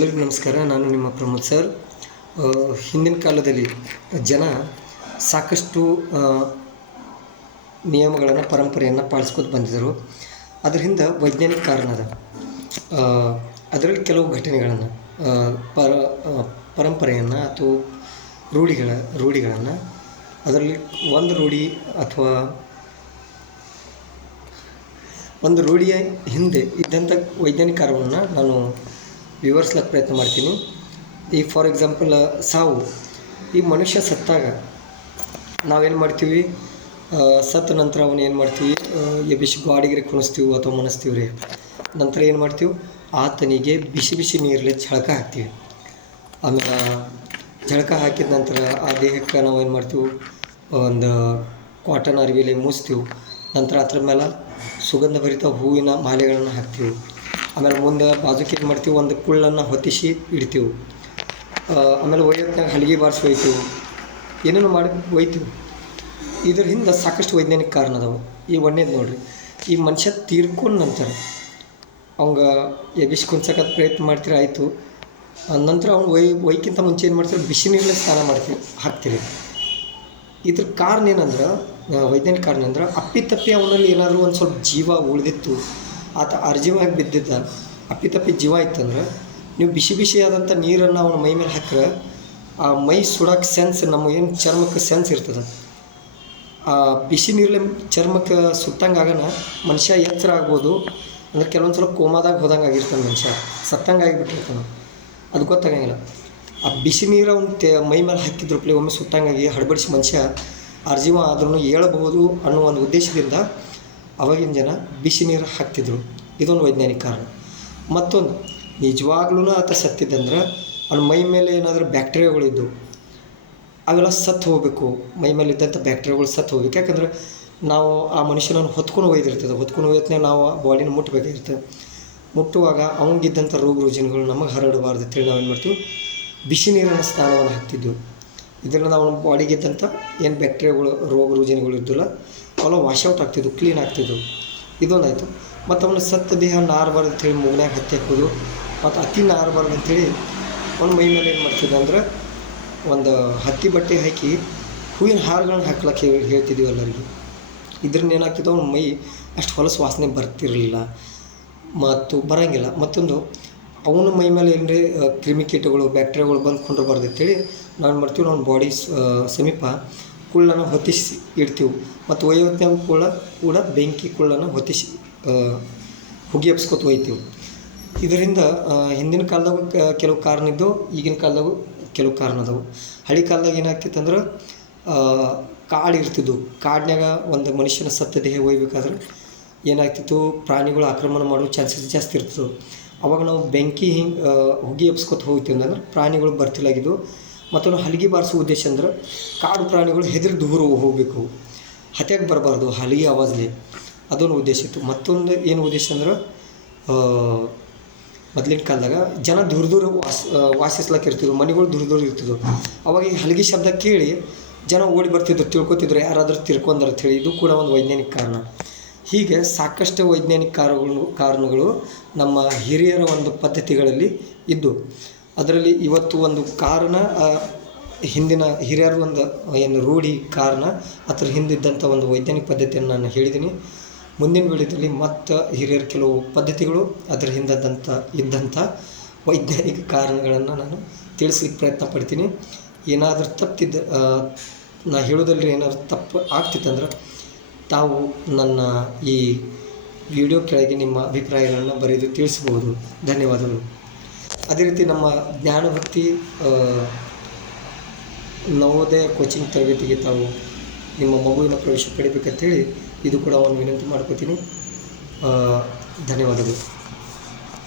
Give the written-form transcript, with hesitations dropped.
ಎಲ್ಲರಿಗೂ ನಮಸ್ಕಾರ. ನಾನು ನಿಮ್ಮ ಪ್ರಮೋದ್ ಸರ್. ಹಿಂದಿನ ಕಾಲದಲ್ಲಿ ಜನ ಸಾಕಷ್ಟು ನಿಯಮಗಳನ್ನು ಪರಂಪರೆಯನ್ನು ಪಾಲಿಸ್ಕೊತ ಬಂದಿದ್ದರು. ಅದರಿಂದ ವೈಜ್ಞಾನಿಕ ಕಾರಣ ಅದ. ಅದರಲ್ಲಿ ಕೆಲವು ಘಟನೆಗಳನ್ನು ಪರಂಪರೆಯನ್ನು ಅಥವಾ ರೂಢಿಗಳನ್ನು ಅದರಲ್ಲಿ ಒಂದು ರೂಢಿ ಅಥವಾ ಒಂದು ರೂಢಿಯ ಹಿಂದೆ ಇದ್ದಂಥ ವೈಜ್ಞಾನಿಕ ಕಾರಣವನ್ನು ನಾನು ವಿವರಿಸ್ಲಿಕ್ಕೆ ಪ್ರಯತ್ನ ಮಾಡ್ತೀನಿ. ಈ ಫಾರ್ ಎಕ್ಸಾಂಪಲ್ ಸಾವು. ಈ ಮನುಷ್ಯ ಸತ್ತಾಗ ನಾವೇನು ಮಾಡ್ತೀವಿ, ಸತ್ತ ನಂತರ ಅವನು ಏನು ಮಾಡ್ತೀವಿ, ಎಬ್ಬಿಸಿ ಗಾಡಿಗೆ ಕುಣಿಸ್ತೀವಿ ಅಥವಾ ಮನಸ್ತೀವಿ ರೀ. ನಂತರ ಏನು ಮಾಡ್ತೀವಿ, ಆತನಿಗೆ ಬಿಸಿ ಬಿಸಿ ನೀರಲ್ಲಿ ಝಳಕ ಹಾಕ್ತೀವಿ. ಆಮೇಲೆ ಝಳಕ ಹಾಕಿದ ನಂತರ ಆ ದೇಹಕ್ಕೆ ನಾವು ಏನು ಮಾಡ್ತೀವಿ, ಒಂದು ಕಾಟನ್ ಅರಿವಿಲೆ ಮುಚ್ತೀವಿ. ನಂತರ ಅದ್ರ ಮೇಲೆ ಸುಗಂಧ ಭರಿತ ಹೂವಿನ ಮಾಲೆಗಳನ್ನು ಹಾಕ್ತೀವಿ. ಆಮೇಲೆ ಮುಂದೆ ಬಾಜುಕ್ಕೆ ಏನು ಮಾಡ್ತೀವಿ, ಒಂದು ಕುಳ್ಳನ್ನು ಹೊತ್ತಿಸಿ ಇಡ್ತೀವಿ. ಆಮೇಲೆ ಒಯ್ಯತ್ನಾಗ ಹಲಗೆ ಬಾರಿಸಿ ಒಯ್ತೀವಿ, ಏನೇನು ಮಾಡಿ ಒಯ್ತೀವಿ. ಇದ್ರ ಹಿಂದೆ ಸಾಕಷ್ಟು ವೈಜ್ಞಾನಿಕ ಕಾರಣ ಅದಾವೆ. ಈ ಒಂದೇದು ನೋಡಿರಿ, ಈ ಮನುಷ್ಯ ತೀರ್ಕೊಂಡ ನಂತರ ಅವಂಗೆ ಎಬ್ಬಿಸಿ ಕುಣ್ಸೋಕೆ ಪ್ರಯತ್ನ ಮಾಡ್ತೀರಿ, ಆಯಿತು. ನಂತರ ಅವ್ನು ಒಯ್ಯಕ್ಕಿಂತ ಮುಂಚೆ ಏನು ಮಾಡ್ತೀವಿ, ಬಿಸಿ ನೀರಲ್ಲಿ ಸ್ನಾನ ಮಾಡ್ತೀವಿ, ಹಾಕ್ತೀರಿ. ಇದ್ರ ಕಾರಣ ಏನಂದ್ರೆ, ವೈಜ್ಞಾನಿಕ ಕಾರಣ ಅಂದ್ರೆ ಅಪ್ಪಿತಪ್ಪಿ ಅವನಲ್ಲಿ ಏನಾದರೂ ಒಂದು ಸ್ವಲ್ಪ ಜೀವ ಉಳಿದಿತ್ತು, ಆತ ಅರ್ಜೀವಾಗಿ ಬಿದ್ದಿದ್ದ, ಅಪ್ಪಿತಪ್ಪಿ ಜೀವ ಇತ್ತಂದ್ರೆ ನೀವು ಬಿಸಿ ಬಿಸಿಯಾದಂಥ ನೀರನ್ನು ಅವನ ಮೈ ಮೇಲೆ ಹಾಕಿದ್ರೆ ಆ ಮೈ ಸುಡೋಕ್ಕೆ ಸೆನ್ಸ್, ನಮ್ಮ ಏನು ಚರ್ಮಕ್ಕೆ ಸೆನ್ಸ್ ಇರ್ತದೆ. ಆ ಬಿಸಿ ನೀರಲ್ಲಿ ಚರ್ಮಕ್ಕೆ ಸುಟ್ಟಂಗೆ ಆಗೋಣ ಮನುಷ್ಯ ಎಚ್ಚರ ಆಗ್ಬೋದು. ಅಂದರೆ ಕೆಲವೊಂದು ಸಲ ಕೋಮಾದಾಗ ಹೋದಂಗೆ ಆಗಿರ್ತಾನೆ ಮನುಷ್ಯ, ಸತ್ತಂಗೆ ಆಗಿಬಿಟ್ಟಿರ್ತಾನೆ, ಅದು ಗೊತ್ತಾಗಂಗಿಲ್ಲ. ಆ ಬಿಸಿ ನೀರು ಅವ್ನು ಮೈ ಮೇಲೆ ಹಾಕಿದ್ರು ಒಮ್ಮೆ ಸುಟ್ಟಂಗಾಗಿ ಹಡಬಡಿಸಿ ಮನುಷ್ಯ ಅರ್ಜೀವ ಆದ್ರೂ ಹೇಳಬಹುದು ಅನ್ನೋ ಒಂದು ಉದ್ದೇಶದಿಂದ ಅವಾಗಿನ ಜನ ಬಿಸಿ ನೀರು ಹಾಕ್ತಿದ್ರು. ಇದೊಂದು ವೈಜ್ಞಾನಿಕ ಕಾರಣ. ಮತ್ತೊಂದು, ನಿಜವಾಗ್ಲೂ ಆತ ಸತ್ತಿದ್ದಂದ್ರೆ ಅವ್ನ ಮೈ ಮೇಲೆ ಏನಾದರೂ ಬ್ಯಾಕ್ಟೀರಿಯಾಗಳಿದ್ದು ಅವೆಲ್ಲ ಸತ್ತು ಹೋಗಬೇಕು. ಮೈ ಮೇಲೆ ಇದ್ದಂಥ ಬ್ಯಾಕ್ಟೀರಿಯಾಗಳು ಸತ್ತು ಹೋಗ್ಬೇಕು. ಯಾಕಂದ್ರೆ ನಾವು ಆ ಮನುಷ್ಯನನ್ನು ಹೊತ್ಕೊಂಡು ಒಯ್ದಿರ್ತದೆ, ಹೊತ್ಕೊಂಡು ಒಯ್ಯತ್ನೇ ನಾವು ಆ ಬಾಡಿನ ಮುಟ್ಟಬೇಕಾಗಿರ್ತದೆ. ಮುಟ್ಟುವಾಗ ಅವನಿಗಿದ್ದಂಥ ರೋಗ ರುಜಿನಗಳು ನಮಗೆ ಹರಡಬಾರ್ದು ಅಂತೇಳಿ ನಾವೇನು ಮಾಡ್ತೀವಿ, ಬಿಸಿ ನೀರಿನ ಸ್ನಾನವನ್ನು ಹಾಕ್ತಿದ್ದೆವು. ಇದರಿಂದ ಅವನ ಬಾಡಿಗಿದ್ದಂಥ ಏನು ಬ್ಯಾಕ್ಟೀರಿಯಾಗಳು ರೋಗ ರುಜಿನಗಳು ಇದ್ದಿಲ್ಲ ಅವೆಲ್ಲ ವಾಶೌಟ್ ಆಗ್ತಿದ್ವು, ಕ್ಲೀನ್ ಆಗ್ತಿದ್ದವು. ಇದೊಂದಾಯಿತು. ಮತ್ತು ಅವನ ಸತ್ತ ದೇಹ ನಾರಬಾರ್ದು ಅಂಥೇಳಿ ಮೂಗ್ನಾಗ ಹತ್ತಿ ಹಾಕೋದು, ಮತ್ತು ಅತಿ ನಾರಬಾರ್ದು ಅಂಥೇಳಿ ಅವನ ಮೈ ಮೇಲೆ ಏನು ಮಾಡ್ತಿದ್ದೆ ಅಂದ್ರೆ ಒಂದು ಹತ್ತಿ ಬಟ್ಟೆ ಹಾಕಿ ಹೂವಿನ ಹಾರಗಳನ್ನ ಹಾಕ್ಲಿಕ್ಕೆ ಹೇಳ್ತಿದ್ದೀವಿ ಎಲ್ಲರಿಗೆ. ಇದರಿಂದ ಏನಾಗ್ತಿತ್ತು, ಅವನ ಮೈ ಅಷ್ಟು ಹೊಲಸು ವಾಸನೆ ಬರ್ತಿರಲಿಲ್ಲ ಮತ್ತು ಬರೋಂಗಿಲ್ಲ. ಮತ್ತೊಂದು, ಅವನ ಮೈ ಮೇಲೆ ಏನ್ರಿ ಕ್ರಿಮಿಕೀಟಗಳು ಬ್ಯಾಕ್ಟೀರಿಯಾಗಳು ಬಂದ್ಕೊಂಡಿರಬಾರ್ದು ಅಂತೇಳಿ ನಾವೇನು ಮಾಡ್ತೀವಿ, ನಾವು ಬಾಡಿ ಸಮೀಪ ಕುಳ್ಳನ್ನು ಹೊತ್ತಿಸಿ ಇಡ್ತೀವಿ. ಮತ್ತು ಒಯ್ಯವತ್ನಾಗ ಕೂಡ ಬೆಂಕಿ ಕುಳ್ಳನ್ನು ಹೊತ್ತಿಸಿ ಹುಗಿ ಎಬ್ಸ್ಕೊತ ಒಯ್ತೀವಿ. ಇದರಿಂದ ಹಿಂದಿನ ಕಾಲದಾಗೂ ಕೆಲವು ಕಾರಣ ಇದ್ದವು, ಈಗಿನ ಕಾಲದಾಗೂ ಕೆಲವು ಕಾರಣ ಅದಾವು. ಹಳೆ ಕಾಲದಾಗ ಏನಾಗ್ತಿತ್ತು ಅಂದ್ರೆ ಕಾಡು ಇರ್ತಿದ್ವು. ಕಾಡಿನಾಗ ಒಂದು ಮನುಷ್ಯನ ಸತ್ತ ದೇಹ ಒಯ್ಬೇಕಾದ್ರೆ ಏನಾಗ್ತಿತ್ತು, ಪ್ರಾಣಿಗಳು ಆಕ್ರಮಣ ಮಾಡೋ ಚಾನ್ಸಸ್ ಜಾಸ್ತಿ ಇರ್ತಿದ್ವು. ಅವಾಗ ನಾವು ಬೆಂಕಿ ಹುಗಿ ಎಬ್ಸ್ಕೊತ ಹೋಗ್ತೀವಿ ಅಂದ್ರೆ ಪ್ರಾಣಿಗಳು ಬರ್ತಿಲ್ಲಾಗಿದ್ದವು. ಮತ್ತು ಹಲಗೆ ಬಾರಿಸೋ ಉದ್ದೇಶ ಅಂದ್ರೆ ಕಾಡು ಪ್ರಾಣಿಗಳು ಹೆದರಿ ದೂರ ಹೋಗಬೇಕು, ಹತ್ಯಾಗೆ ಬರಬಾರ್ದು ಹಲಗೆ ಆವಾಜಲ್ಲಿ, ಅದೊಂದು ಉದ್ದೇಶ ಇತ್ತು. ಮತ್ತೊಂದು ಏನು ಉದ್ದೇಶ ಅಂದ್ರೆ, ಮೊದಲಿನ ಕಾಲದಾಗ ಜನ ದೂರ ವಾಸಿಸ್ಲಕ್ಕೆ ಇರ್ತಿದ್ರು, ಮನೆಗಳು ದೂರ ಇರ್ತಿದ್ವು. ಅವಾಗ ಈ ಹಲಗೆ ಶಬ್ದ ಕೇಳಿ ಜನ ಓಡಿ ಬರ್ತಿದ್ರು, ತಿಳ್ಕೊತಿದ್ರು ಯಾರಾದರೂ ತಿರ್ಕೊಂಡ್ರೆ ಅಂತೇಳಿ. ಇದು ಕೂಡ ಒಂದು ವೈಜ್ಞಾನಿಕ ಕಾರಣ. ಹೀಗೆ ಸಾಕಷ್ಟು ವೈಜ್ಞಾನಿಕ ಕಾರಣಗಳು ನಮ್ಮ ಹಿರಿಯರ ಒಂದು ಪದ್ಧತಿಗಳಲ್ಲಿ ಇದ್ದು, ಅದರಲ್ಲಿ ಇವತ್ತು ಒಂದು ಕಾರಣ ಹಿಂದಿನ ಹಿರಿಯರ ಒಂದು ಏನು ರೂಢಿ ಕಾರಣ, ಅದರ ಹಿಂದಿದ್ದಂಥ ಒಂದು ವೈಜ್ಞಾನಿಕ ಪದ್ಧತಿಯನ್ನು ನಾನು ಹೇಳಿದ್ದೀನಿ. ಮುಂದಿನ ವಿಡಿಯೋದಲ್ಲಿ ಮತ್ತು ಹಿರಿಯರ ಕೆಲವು ಪದ್ಧತಿಗಳು, ಅದರ ಇದ್ದಂಥ ವೈಜ್ಞಾನಿಕ ಕಾರಣಗಳನ್ನು ನಾನು ತಿಳಿಸ್ಲಿಕ್ಕೆ ಪ್ರಯತ್ನ ಪಡ್ತೀನಿ. ಏನಾದರೂ ತಪ್ಪಿದ್ದ ನಾ ಹೇಳೋದ್ರಲ್ಲಿ ಏನಾದರೂ ತಪ್ಪು ಆಗ್ತಿತ್ತಂದ್ರೆ ತಾವು ನನ್ನ ಈ ವಿಡಿಯೋ ಕೆಳಗೆ ನಿಮ್ಮ ಅಭಿಪ್ರಾಯಗಳನ್ನು ಬರೆದು ತಿಳಿಸ್ಬೋದು. ಧನ್ಯವಾದಗಳು. ಅದೇ ರೀತಿ ನಮ್ಮ ಜ್ಞಾನಭಕ್ತಿ ನವೋದಯ ಕೋಚಿಂಗ್ ತರಬೇತಿಗೆ ತಾವು ನಿಮ್ಮ ಮಗುವಿನ ಪ್ರವೇಶ ಪಡಿಬೇಕಂತೇಳಿ ಇದು ಕೂಡ ಒಂದು ವಿನಂತಿ ಮಾಡ್ಕೋತೀನಿ. ಧನ್ಯವಾದಗಳು.